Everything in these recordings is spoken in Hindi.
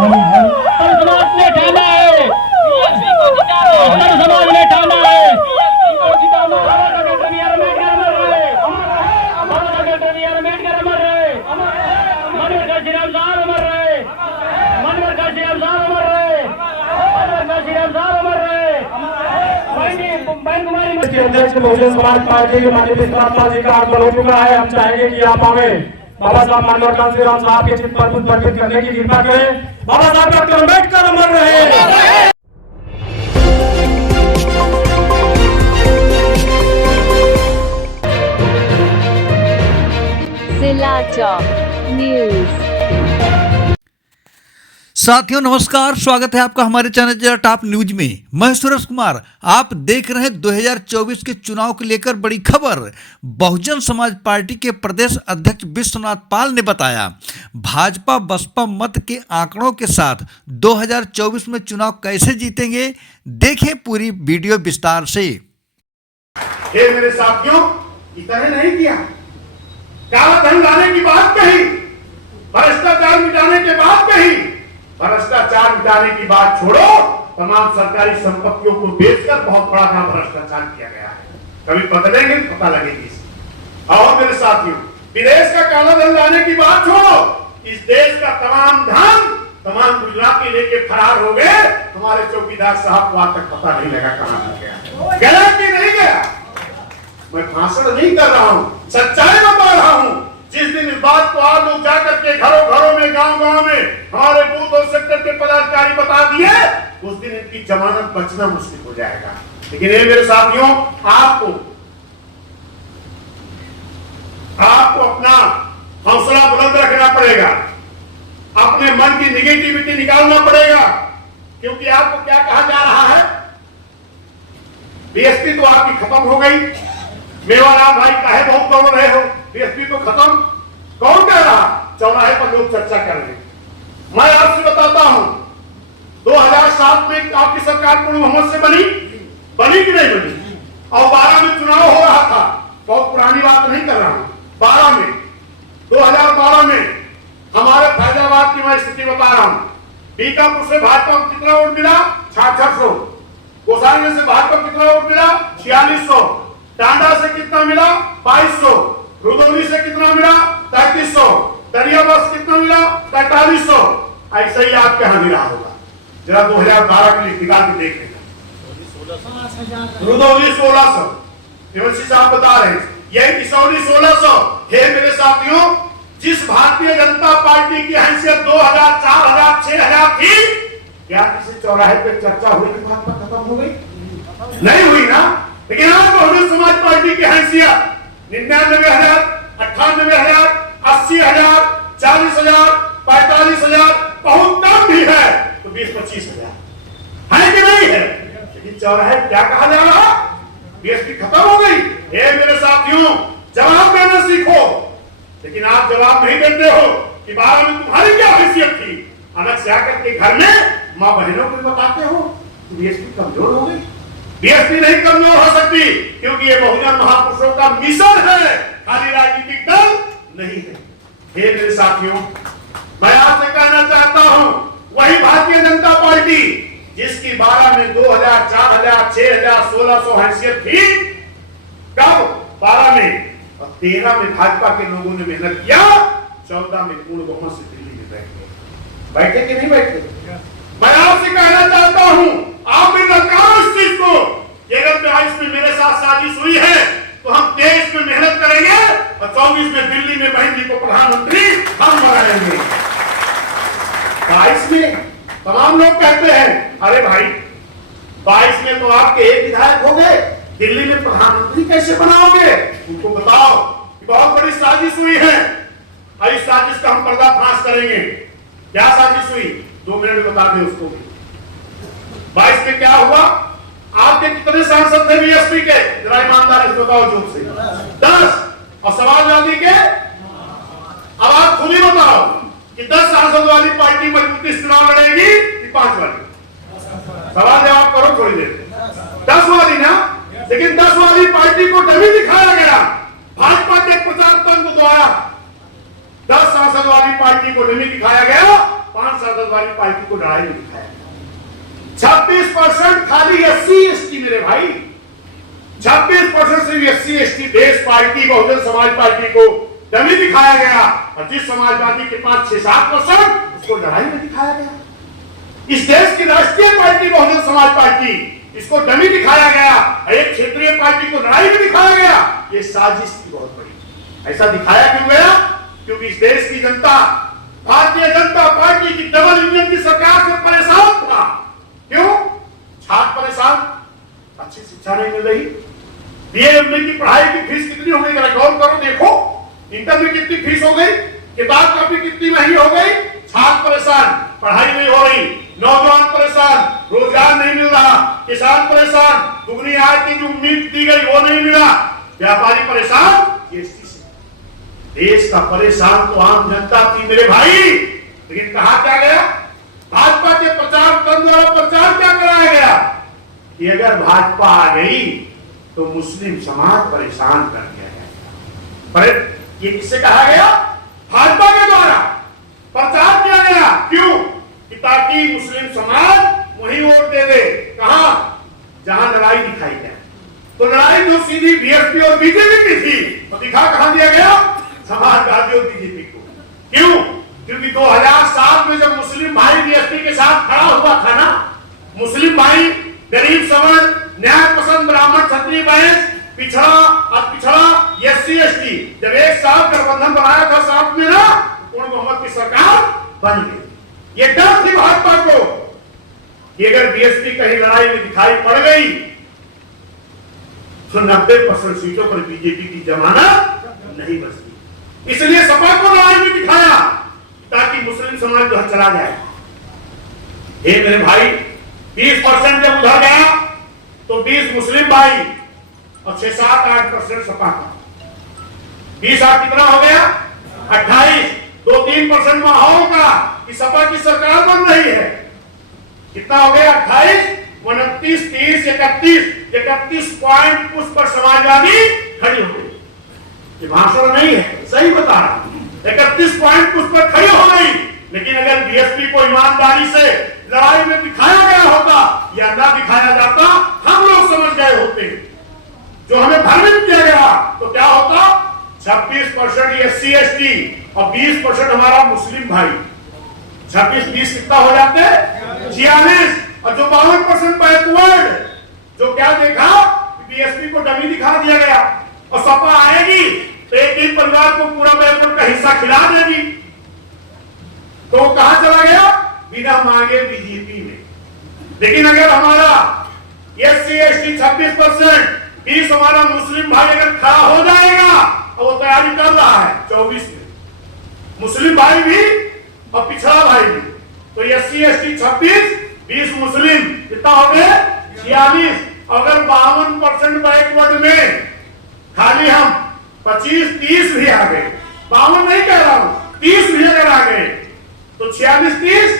समाज ने ठाना है, बीएसपी को जिताना है, समाज ने ठाना है, बीएसपी को जिताना है। डॉक्टर बी आर अम्बेडकर अमर रहे, डॉक्टर बी आर अम्बेडकर अमर रहे, मनोहर श्री राम साहब अमर रहे, मनोहर श्री राम साहब अमर रहे, मनोहर श्री राम साहब अमर रहे। अध्यक्ष बहुजन समाज पार्टी के माननीय विश्वास जी का आगमन हो चुका है। हम चाहेंगे कि आप आवे बाबा साहब मनोहर श्री राम साहब के चित्र पर पुष्प अर्पित करने की कृपा करें। बाबा साहब डॉक्टर अम्बेडकर अमर रहे। जिला चौक न्यूज। साथियों नमस्कार, स्वागत है आपका हमारे चैनल जिला टॉप न्यूज में। मैं सुरेश कुमार, आप देख रहे हैं 2024 के चुनाव को लेकर बड़ी खबर। बहुजन समाज पार्टी के प्रदेश अध्यक्ष विश्वनाथ पाल ने बताया, भाजपा बसपा मत के आंकड़ों के साथ 2024 में चुनाव कैसे जीतेंगे, देखें पूरी वीडियो विस्तार से। ये मेरे साथियों, इतना नहीं किया, काला धन लाने की बात कही, भ्रष्टाचार मिटाने के बात कही, भ्रष्टाचार मिटाने की बात छोड़ो, तमाम सरकारी संपत्तियों को बेचकर बहुत बड़ा काम भ्रष्टाचार किया गया है। कभी बदलेंगे पता लगेगी। और मेरे साथियों, विदेश का काला धन लाने की बात छोड़ो, इस देश का तमाम धन तमाम गुजराती लेके फरार हो गए। हमारे चौकीदार साहब को आज तक पता नहीं लगा कहां गया, गया कि नहीं गया। मैं भाषण नहीं कर रहा हूं, सच्चाई बता रहा हूं। जिस दिन इस बात को आप लोग जाकर के घरों घरों में, गांव गांव में हमारे बूथ और सेक्टर के पदाधिकारी बता दिए, उस दिन इनकी जमानत बचना मुश्किल हो जाएगा। लेकिन ये मेरे साथियों, आपको अपना हौसला बुलंद रखना पड़ेगा, अपने मन की निगेटिविटी निकालना पड़ेगा। क्योंकि आपको क्या कहा जा रहा है, बीएसपी तो आपकी खत्म हो गई, मेवालाल भाई काहे बहुत दौड़ रहे हो, बीएसपी तो खत्म। कौन कह रहा? चौराहे पर लोग चर्चा कर रहे हैं। मैं आपसे बताता हूं, 2007 में आपकी सरकार पूर्ण बहुमत से बनी कि नहीं बनी? और 12 में चुनाव हो रहा था, बहुत पुरानी बात नहीं कर रहा हूं। 2012 में हमारे फैजाबाद की मैं स्थिति बता रहा हूं। बीकापुर से भाजपा को कितना वोट मिला? 6600। गोसाई से भाजपा को कितना वोट मिला? 4600। टांडा से कितना मिला? 2200। रुदौली से कितना मिला? 3300। दरियाबाद से कितना मिला? 4500। ऐसा ही आपके यहां मिला होगा। जरा 2012 के लिए निकाल के देख लेना। रुदौली 1600, देवर्षि साहब बता रहे हैं, यही किशोरी 1600। हे मेरे साथियों, जिस भारतीय जनता पार्टी की हैसियत 2000, 4000, 6000 थी, क्या किसी चौराहे पे चर्चा हुई कि भाजपा खत्म हो गई? नहीं हुई ना। लेकिन आज बहुजन समाज पार्टी की हैसियत 99,000, 98,000, 80,000, 40,000, 45,000, बहुत कम भी है तो 20-25,000 है कि नहीं है? लेकिन चौराहे क्या कहा जा रहा? बीएसपी खत्म हो गई। ये मेरे साथियों, जवाब देना सीखो। लेकिन आप जवाब नहीं देते हो कि 12 में तुम्हारी क्या हैसियत थी। अलग से आकर के घर में मां बहनों को बताते हो कि बीएसपी कमजोर हो गई। बीएसपी नहीं कमजोर हो सकती, क्योंकि ये बहुजन महापुरुषों का मिशन है, खाली राजनीतिक दल नहीं है। हे मेरे साथियों, मैं आपसे कहना चाहता हूं, वही भारतीय जनता पार्टी जिसकी 12 में 2000, 4000, 6000, 1600 हैसियत थी, कब? 12 में। और 13 में भाजपा के लोगों ने मेहनत किया, 14 में पूर्ण बहुमत से दिल्ली में बैठे कि नहीं बैठे? मैं आपसे कहना चाहता हूं, आप भी नकारो इस चीज को। अगर 22 में मेरे साथ साजिश हुई है तो हम 23 में मेहनत करेंगे और 24 में दिल्ली में बहन जी को प्रधानमंत्री हम बनाएंगे। 22 में तमाम लोग कहते हैं, अरे भाई 22 में तो आपके एक विधायक हो गए, दिल्ली में प्रधानमंत्री कैसे बनाओगे? उनको बताओ कि बहुत बड़ी साजिश हुई है और इस साजिश का हम पर्दाफाश करेंगे। क्या साजिश हुई? 2 मिनट में बता दें उसको। 22 में क्या हुआ? आपके कितने सांसद थे बीएसपी के? जरा ईमानदारी से बताओ जोर से। 10। और समाजवादी के? अब आप खुद ही बताओ कि 10 सांसद वाली पार्टी मजबूती से चुनाव लड़ेगी कि 5 वाली? सवाल जवाब करो थोड़ी देर। 10 वाली ना। लेकिन 10 वाली पार्टी को डमी दिखाया गया भाजपा के प्रचार तंत्र द्वारा। 10 सांसद वाली पार्टी को डमी दिखाया गया 5 सांसद वाली पार्टी को लड़ाई में दिखाया। 26% खाली SC/ST मेरे भाई, 26% से SC/ST देश पार्टी बहुजन समाज पार्टी को डमी दिखाया गया, और जिस समाजवादी के पास 6-7% उसको लड़ाई में दिखाया गया। इस देश की राष्ट्रीय पार्टी बहुजन समाज पार्टी, इसको डमी दिखाया गया, एक क्षेत्रीय पार्टी को लड़ाई में दिखाया गया। ये साजिश थी बहुत बड़ी। ऐसा दिखाया क्यों गया? क्योंकि इस देश की जनता भारतीय जनता पार्टी की डबल इंजन की सरकार से परेशान था। क्यों? छात्र परेशान, अच्छी शिक्षा नहीं मिल रही, BA-MA की पढ़ाई की फीस कितनी हो गई, जरा गौर करो, देखो इंटर में कितनी फीस हो गई, किताब कॉपी कितनी महंगी हो गई। छात्र परेशान, पढ़ाई नहीं हो रही, नौजवान परेशान, रोजगार नहीं मिल रहा, किसान परेशान, दुगनी आय की जो उम्मीद दी गई वो नहीं मिला, व्यापारी परेशान। ये स्थिति देश का परेशान तो आम जनता थी मेरे भाई। लेकिन कहा क्या गया? भाजपा के प्रचार तंत्र द्वारा प्रचार क्या कराया गया कि अगर भाजपा आ गई तो मुस्लिम समाज परेशान कर दिया जाएगा। पर ये किससे कहा गया? भाजपा के द्वारा प्रचार किया गया। क्यों? कि ताकि मुस्लिम समाज वही वोट दे दे, कहां? जहां लड़ाई दिखाई जाए। तो लड़ाई जो सीधी BSP और BJP की थी, तो दिखा कहां दिया गया? समाजवादी और BJP को। क्यों? क्योंकि 2007 में जब मुस्लिम भाई BSP के साथ खड़ा हुआ था ना, मुस्लिम भाई गरीब सवर्ण न्याय पसंद ब्राह्मण क्षत्रिय वैश्य पिछड़ा SC/ST जब एक साथ गठबंधन बनाया था साथ में ना, पूर्ण बहुमत की सरकार बन गई। ये डर थी भाजपा को कि अगर BSP कहीं लड़ाई में दिखाई पड़ गई तो 90% सीटों पर BJP की जमानत नहीं बचती। इसलिए सपा को लड़ाई में दिखाया ताकि मुस्लिम समाज जो चला जाए। हे मेरे भाई, 20% जब उधर गया तो 20 मुस्लिम भाई और 6-7-8% सपा का। 20-8 कितना हो गया? 28। 2-3% माहौल का कि सपा की सरकार बन रही है। कितना हो गया? 28, 29, 30, 31 पॉइंट उस पर समाजवादी खड़ी हो गई। ये भाषण नहीं है, सही बता रहा हूं। 31 पॉइंट उस पर खड़ी हो गई। लेकिन अगर BSP को ईमानदारी से लड़ाई में दिखाया गया होता या ना दिखाया जाता, हम लोग समझ गए होते। जो हमें भ्रमित किया गया तो क्या होता? 26% SC/ST और 20% हमारा मुस्लिम भाई। 26-20 कितना हो जाते? 46। और जो 52% बैकवर्ड, जो क्या देखा? BSP को डमी दिखा दिया गया और सपा आएगी तो एक परिवार को पूरा बैकवर्ड का हिस्सा खिला देगी। तो कहां चला गया? बिना मांगे BJP में। लेकिन अगर हमारा SC/ST 26%, 20 हमारा मुस्लिम भाई अगर खड़ा हो जाएगा, और वो तैयारी कर रहा है 24 में, मुस्लिम भाई भी और पिछड़ा भाई भी, तो SC/ST 26, 20 मुस्लिम, कितना हो गए? 46। अगर 52% बैकवर्ड में खाली हम 25-30 भी आ गए, 52 नहीं कह रहा हूं, 30 भी अगर आ गए तो 46-30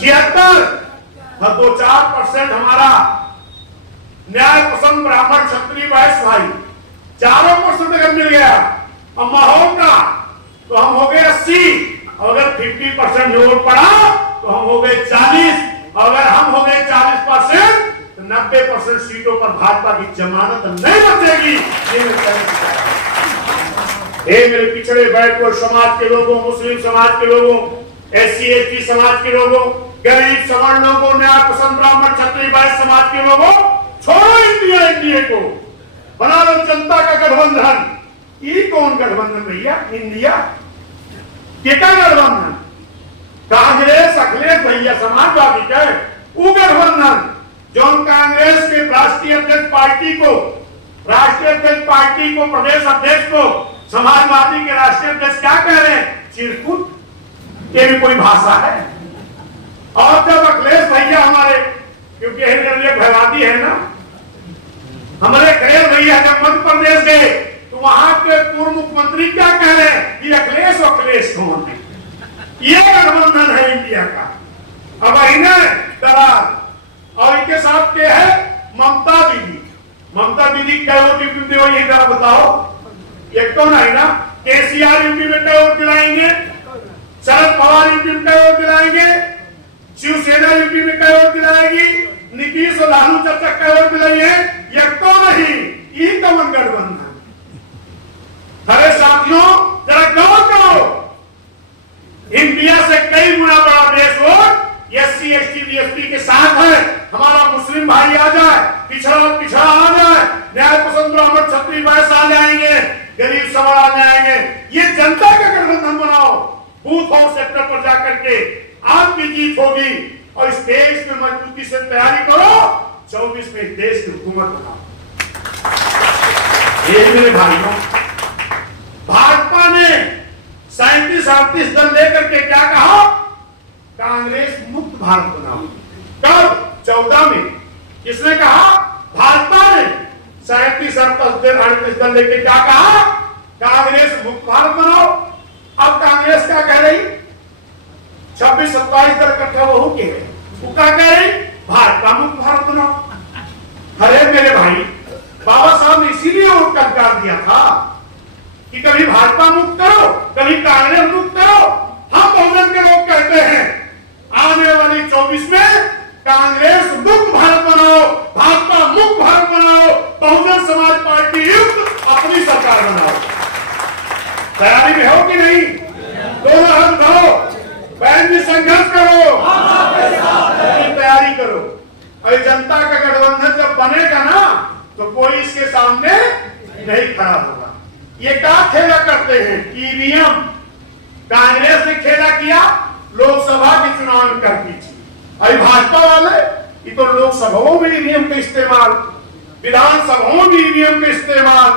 76। और 2-4% हमारा न्याय पसंद ब्राह्मण क्षत्रिय वैश्य भाई, 4% अगर मिल गया और माहौल का, तो हम हो गए 80। अगर 50% वोट पड़ा तो हम हो गए 40। अगर हम हो गए 40% तो 90% सीटों पर भाजपा की जमानत नहीं बचेगी। ये मेरे पिछड़े बैकवर्ड समाज के लोगों, मुस्लिम समाज के लोगों, SC/ST समाज के लोगों, गरीब सवर्ण लोगों, न्याय पसंद ब्राह्मण क्षत्रिय वैश्य समाज के लोगों, छोड़ो इंडिया को, बना लो जनता का गठबंधन। ये कौन गठबंधन भैया? इंडिया क्या गठबंधन? कांग्रेस अखिलेश भैया समाजवादी का वो गठबंधन जो कांग्रेस के राष्ट्रीय अध्यक्ष पार्टी को प्रदेश अध्यक्ष को समाजवादी के राष्ट्रीय अध्यक्ष क्या कह रहे हैं? चिरकुट। ये भी कोई भाषा है? और जब अखिलेश भैया हमारे, क्योंकि भयवादी है ना, हमारे अखिलेश भैया जब मध्य प्रदेश गए तो वहां के पूर्व मुख्यमंत्री क्या कह रहे हैं कि अखिलेश कौन है? ये गठबंधन है इंडिया का। अब इन्हें दरार और इनके साथ क्या है? ममता दीदी क्या वोट यूपी में? ये जरा बताओ। एक तो नहीं ना, KCR यूपी में क्या वोट दिलाएंगे? शरद पवार यूपी में कई वोट दिलाएंगे, शिवसेना यूपी में कई वोट दिलाएगी, नीतीश और लालू चाचा कई वोट दिलाएंगे, ये तो नहीं, ये कमन गठबंधन। अरे साथियों, जरा गौर करो, इंडिया से कई गुना बड़ा देश वोट एससी एसटी बीएसपी के साथ है। हमारा मुस्लिम भाई आ जाए, पिछड़ा आ जाए, न्याय पसंद ब्राह्मण क्षत्रिय वैश्य आ जाएंगे, गरीब सवाल आ जाएंगे। ये जनता का गठबंधन बनाओ, बूथ और सेक्टर पर जाकर के आपकी जीत होगी। और इस देश में मजबूती से तैयारी करो, 24 में देश की हुकूमत बनाओ। ये मेरे भाइयों, भाजपा ने 37-38 दल लेकर के क्या कहा? कांग्रेस मुक्त भारत बनाओ। कब? 14 में। किसने कहा? भाजपा ने 37-38 दल लेकर क्या कहा? कांग्रेस मुक्त भारत बनाओ। अब कांग्रेस क्या कह रही? 26-27 दल इकट्ठा वो के वो क्या कह रही? भाजपा मुक्त भारत बनाओ। अरे मेरे भाई, बाबा साहब ने इसीलिए वोट का अधिकार दिया था कि कभी भाजपा मुक्त करो, कभी कांग्रेस मुक्त करो। हम बहुजन के लोग कहते हैं आने वाली 24 में कांग्रेस मुक्त भारत बनाओ, भाजपा मुक्त भारत बनाओ, बहुजन समाज पार्टी युक्त अपनी सरकार बनाओ। तैयारी में हो कि नहीं? दोनों हाथ धरो, बहन भी संघर्ष करो, तैयारी करो। और जनता का गठबंधन जब बनेगा ना, तो कोई इसके सामने नहीं खड़ा होगा। ये क्या खेला करते हैं? ईवीएम। कांग्रेस ने खेला किया, लोकसभा के चुनाव में करती थी। और भाजपा वाले ये तो लोकसभाओं में ईवीएम का इस्तेमाल, विधानसभाओं में ईवीएम का इस्तेमाल,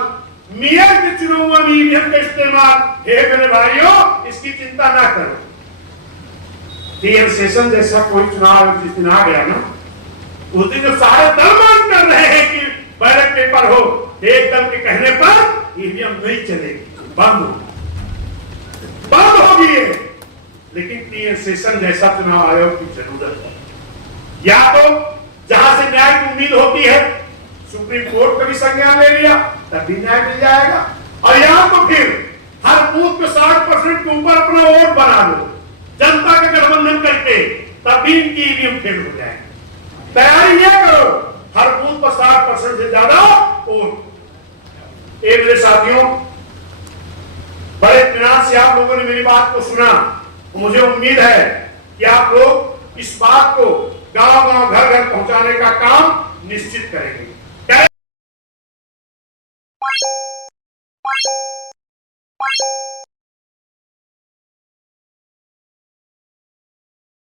मेयर के चुनावों में ईवीएम का इस्तेमाल। हे मेरे भाइयों, इसकी चिंता ना करो। डीएम सेशन जैसा कोई चुनाव जिस दिन आ गया ना, उस दिन जो सारे दल मांग कर रहे हैं कि बैलेट पेपर हो, एक दल के कहने पर ईवीएम नहीं चलेगी, बंद होगी। लेकिन डीएम सेशन जैसा चुनाव आयोग की जरूरत है। या तो जहां से न्याय की उम्मीद होती है, सुप्रीम कोर्ट का भी संज्ञान ले लिया, तब भी न्याय मिल जाएगा। और या तो फिर हर बूथ पे 60% के ऊपर अपना वोट बना लो, जनता का गठबंधन करके, तब भी इनकी ईवीएम फेल हो जाएगी। तैयारी ये करो, हर बूथ पर 60% से ज्यादा वोट। मेरे साथियों, बड़े इत्मीनान से आप लोगों ने मेरी बात को सुना। मुझे उम्मीद है कि आप लोग इस बात को गांव-गांव, घर-घर पहुंचाने का काम निश्चित करेंगे।